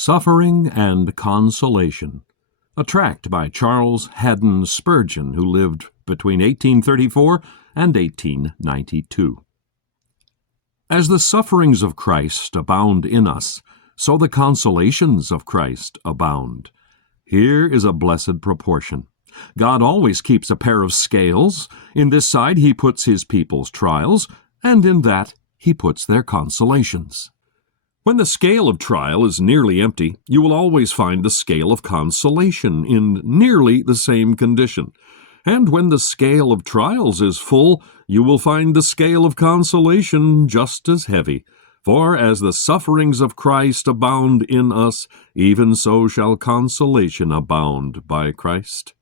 Suffering and Consolation, a tract by Charles Haddon Spurgeon, who lived between 1834 and 1892. As the sufferings of Christ abound in us, so the consolations of Christ abound. Here is a blessed proportion. God always keeps a pair of scales. In this side he puts his people's trials, and in that he puts their consolations. When the scale of trial is nearly empty, you will always find the scale of consolation in nearly the same condition. And when the scale of trials is full, you will find the scale of consolation just as heavy. For as the sufferings of Christ abound in us, even so shall consolation abound by Christ.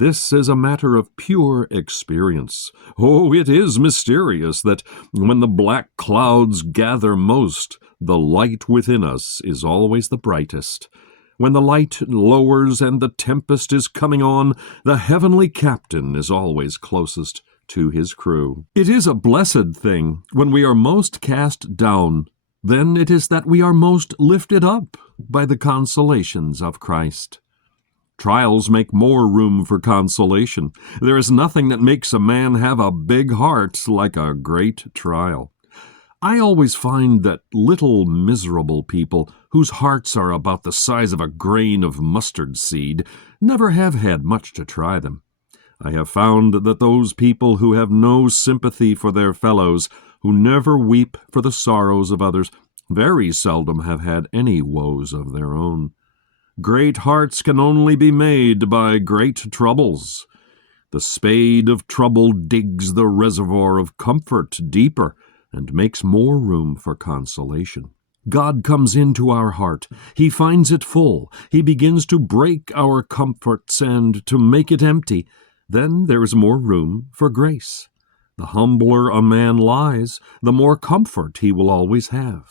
This is a matter of pure experience. Oh, it is mysterious that when the black clouds gather most, the light within us is always the brightest. When the light lowers and the tempest is coming on, the heavenly captain is always closest to his crew. It is a blessed thing when we are most cast down. Then it is that we are most lifted up by the consolations of Christ. Trials make more room for consolation. There is nothing that makes a man have a big heart like a great trial. I always find that little miserable people, whose hearts are about the size of a grain of mustard seed, never have had much to try them. I have found that those people who have no sympathy for their fellows, who never weep for the sorrows of others, very seldom have had any woes of their own. Great hearts can only be made by great troubles. The spade of trouble digs the reservoir of comfort deeper and makes more room for consolation. God comes into our heart. He finds it full. He begins to break our comforts and to make it empty. Then there is more room for grace. The humbler a man lies, the more comfort he will always have.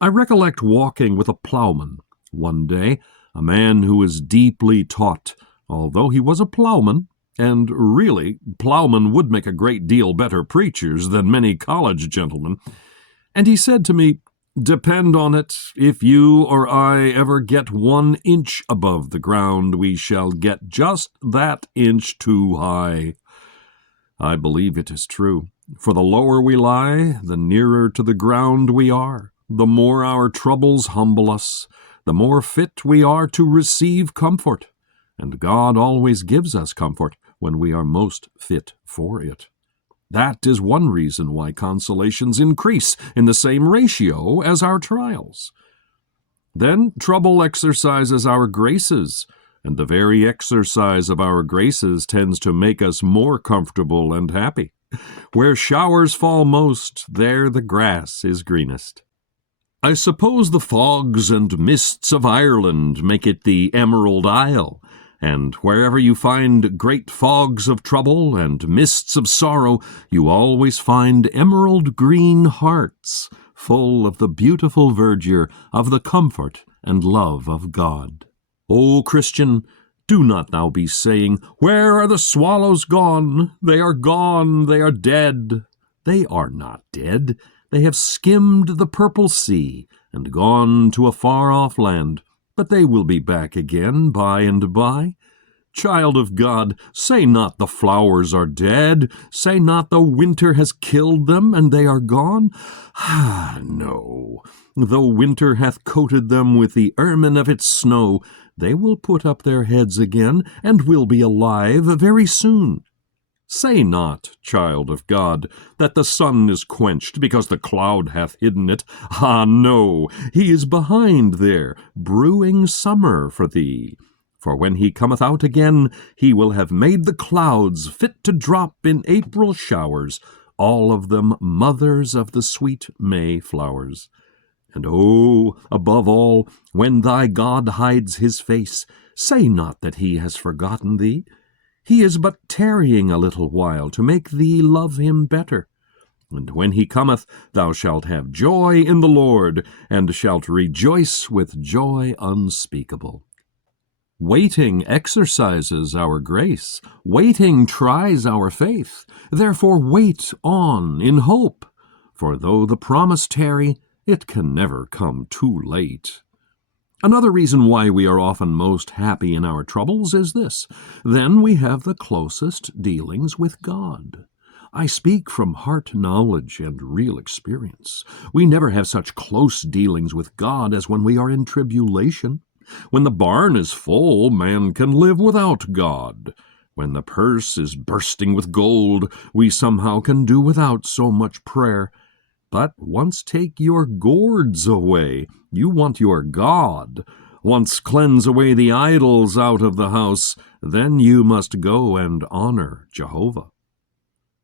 I recollect walking with a plowman one day, a man who was deeply taught, although he was a plowman, and really, plowmen would make a great deal better preachers than many college gentlemen. And he said to me, "Depend on it, if you or I ever get 1 inch above the ground, we shall get just that inch too high." I believe it is true, for the lower we lie, the nearer to the ground we are. The more our troubles humble us, the more fit we are to receive comfort. And God always gives us comfort when we are most fit for it. That is one reason why consolations increase in the same ratio as our trials. Then trouble exercises our graces, and the very exercise of our graces tends to make us more comfortable and happy. Where showers fall most, there the grass is greenest. I suppose the fogs and mists of Ireland make it the Emerald Isle, and wherever you find great fogs of trouble and mists of sorrow, you always find emerald green hearts, full of the beautiful verdure of the comfort and love of God. O Christian, do not thou be saying, "Where are the swallows gone? They are gone, they are dead." They are not dead. They have skimmed the purple sea and gone to a far-off land, but they will be back again by and by. Child of God, say not the flowers are dead. Say not the winter has killed them and they are gone. No, though winter hath coated them with the ermine of its snow, they will put up their heads again and will be alive very soon. Say not, child of God, that the sun is quenched because the cloud hath hidden it. No, he is behind there, brewing summer for thee. For when he cometh out again, he will have made the clouds fit to drop in April showers, all of them mothers of the sweet May flowers. And above all, when thy God hides his face, say not that he has forgotten thee. He is but tarrying a little while to make thee love him better. And when he cometh, thou shalt have joy in the Lord, and shalt rejoice with joy unspeakable. Waiting exercises our grace. Waiting tries our faith. Therefore wait on in hope. For though the promise tarry, it can never come too late. Another reason why we are often most happy in our troubles is this: then we have the closest dealings with God. I speak from heart knowledge and real experience. We never have such close dealings with God as when we are in tribulation. When the barn is full, man can live without God. When the purse is bursting with gold, we somehow can do without so much prayer. But once take your gourds away, you want your God. Once cleanse away the idols out of the house, then you must go and honor Jehovah.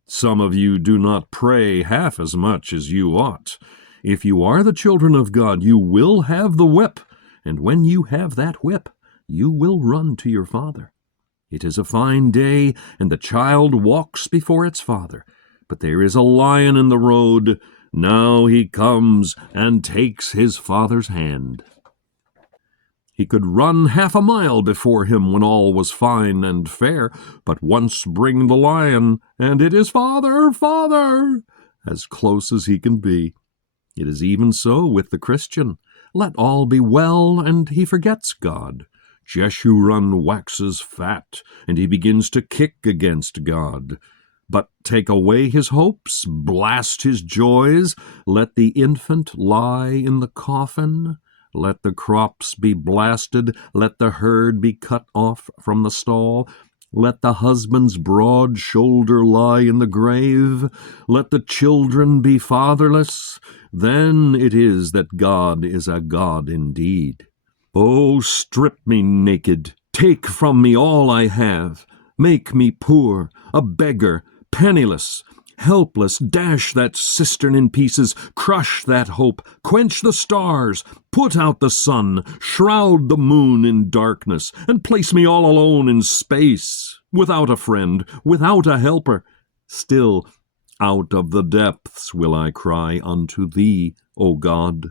Some of you do not pray half as much as you ought. If you are the children of God, you will have the whip, and when you have that whip, you will run to your father. It is a fine day, and the child walks before its father. But there is a lion in the road. Now he comes and takes his father's hand. He could run half a mile before him when all was fine and fair, but once bring the lion, and it is "Father, Father," as close as he can be. It is even so with the Christian. Let all be well, and he forgets God. Jeshurun waxes fat, and he begins to kick against God. But take away his hopes, blast his joys, let the infant lie in the coffin, let the crops be blasted, let the herd be cut off from the stall, let the husband's broad shoulder lie in the grave, let the children be fatherless, then it is that God is a God indeed. Oh, strip me naked, take from me all I have, make me poor, a beggar, penniless, helpless, dash that cistern in pieces, crush that hope, quench the stars, put out the sun, shroud the moon in darkness, and place me all alone in space, without a friend, without a helper. Still, out of the depths will I cry unto thee, O God.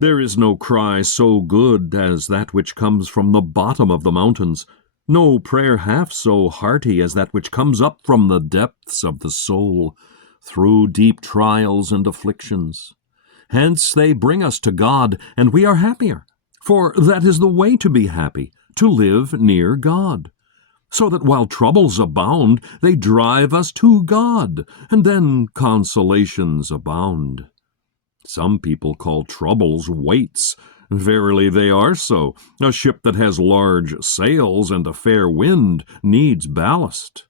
There is no cry so good as that which comes from the bottom of the mountains, no prayer half so hearty as that which comes up from the depths of the soul, through deep trials and afflictions. Hence they bring us to God, and we are happier, for that is the way to be happy, to live near God. So that while troubles abound, they drive us to God, and then consolations abound. Some people call troubles weights. Verily they are so. A ship that has large sails and a fair wind needs ballast.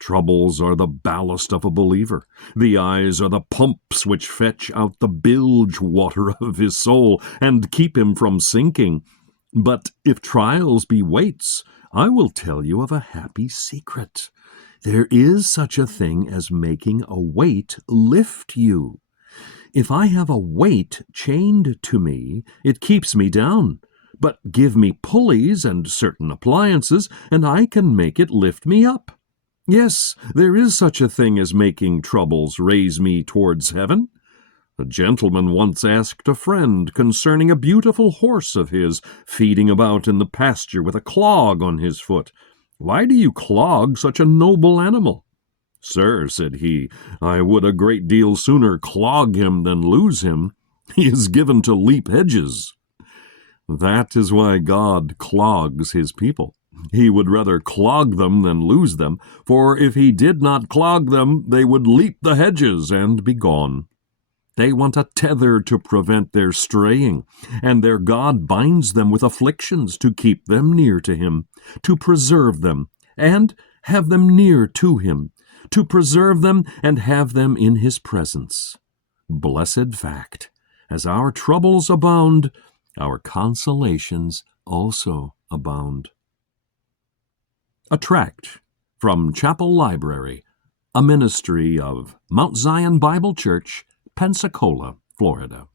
Troubles are the ballast of a believer. The eyes are the pumps which fetch out the bilge water of his soul and keep him from sinking. But if trials be weights, I will tell you of a happy secret. There is such a thing as making a weight lift you. If I have a weight chained to me, it keeps me down. But give me pulleys and certain appliances, and I can make it lift me up. Yes, there is such a thing as making troubles raise me towards heaven. A gentleman once asked a friend concerning a beautiful horse of his feeding about in the pasture with a clog on his foot, "Why do you clog such a noble animal?" "Sir," said he, "I would a great deal sooner clog him than lose him. He is given to leap hedges." That is why God clogs his people. He would rather clog them than lose them, for if he did not clog them, they would leap the hedges and be gone. They want a tether to prevent their straying, and their God binds them with afflictions to keep them near to him, to preserve them, and have them near to him, to preserve them and have them in his presence. Blessed fact! As our troubles abound, our consolations also abound. A tract from Chapel Library, a ministry of Mount Zion Bible Church, Pensacola, Florida.